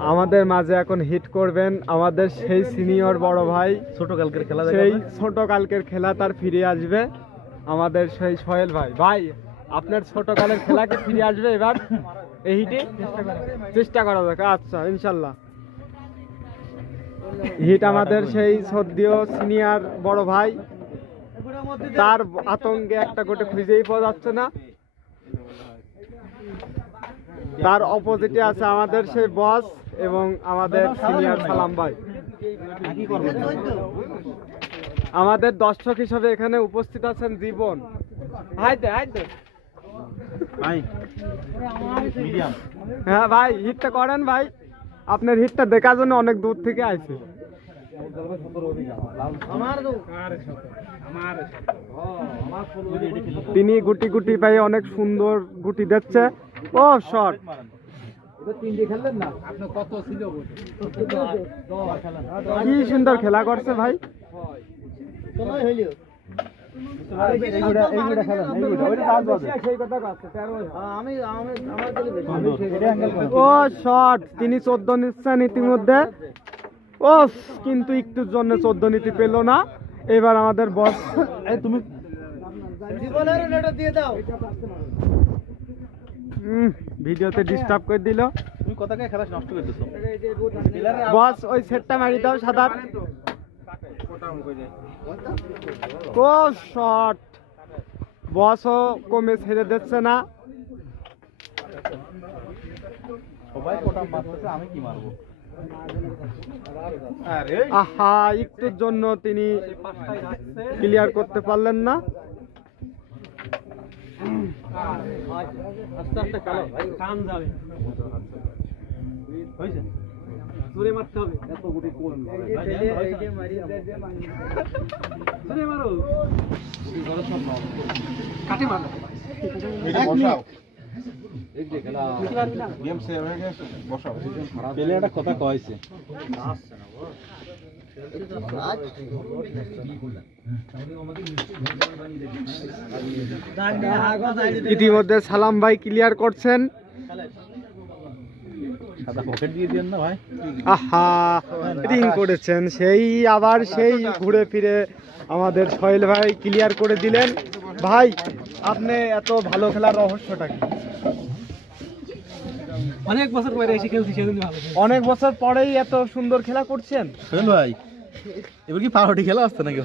আমাদের মাঝে এখন হিট করবেন আমাদের সেই সিনিয়র বড় ভাই। সেই ছোট কালকের খেলা তার ফিরে আসবে আমাদের সেই সোহেল ভাই। ভাই আপনার ছোট কালের খেলা কি ফিরে আসবে এবার এই হিটে? চেষ্টা করা যাক। আচ্ছা ইনশাল্লাহ। হিট আমাদের সেই সদ্যীয় সিনিয়র বড় ভাই, তার আতঙ্কে একটা গোটে খুঁজেই পাওয়া যাচ্ছে না। তার অপোজিটে আছে আমাদের সেই বস এবং আমাদের সিনিয়র সালাম ভাই। আমাদের দর্শক হিসেবে এখানে উপস্থিত আছেন জীবন। হ্যাঁ ভাই, হিটটা করেন ভাই। আপনার হিটটা দেখার জন্য অনেক দূর থেকে আইছে। তিনি গুটি গুটি পাই অনেক সুন্দর গুটি দিচ্ছে। ও শট! কি সুন্দর খেলা করছে ভাই। ও শট! তিনি 14 নিচ্ছেন ইতিমধ্যে। ও কিন্তু একটুর জন্য 14 নিতে পেল না। এবার আমাদের বস তুমি ভিডিওতে ডিস্টার্ব করে দিল। তুমি কথাকে খেলা নষ্ট করে দিছো। বস ওই সেটটা মারি দাও সাদা। ও শট! বসও কমে ছেড়ে দিচ্ছে না। সবাই কোটা মারতেছে, আমি কি মারবো? আহা, একটুর জন্য তিনি ক্লিয়ার করতে পারলেন না। আস্তে আস্তে খেলো ভাই, টান যাবে। হইছে? জোরে মারতে হবে। এত গুটি কোন ভাই? এই যে মারি জোরে মারো। এই গরম সব নাও। কাটে মারো। এই বসাও। এই যে খেলা গেম সেভ হয়ে গেছে, বসাও। পেলে একটা কথা কইছে। ইতিমধ্যে সালাম ভাই ক্লিয়ার করছেন। আহা, রিং করেছেন সেই, আবার সেই ঘুরে ফিরে আমাদের সোহেল ভাই ক্লিয়ার করে দিলেন। ভাই আপনি এত ভালো খেলার রহস্যটা কি? অনেক বছর পরে এসে খেলছি, সেজন্য ভালো। অনেক বছর পরেই এত সুন্দর খেলা করছেন সোহেল ভাই। এবার কি পাউরুটি খেলা আসছে নাকি?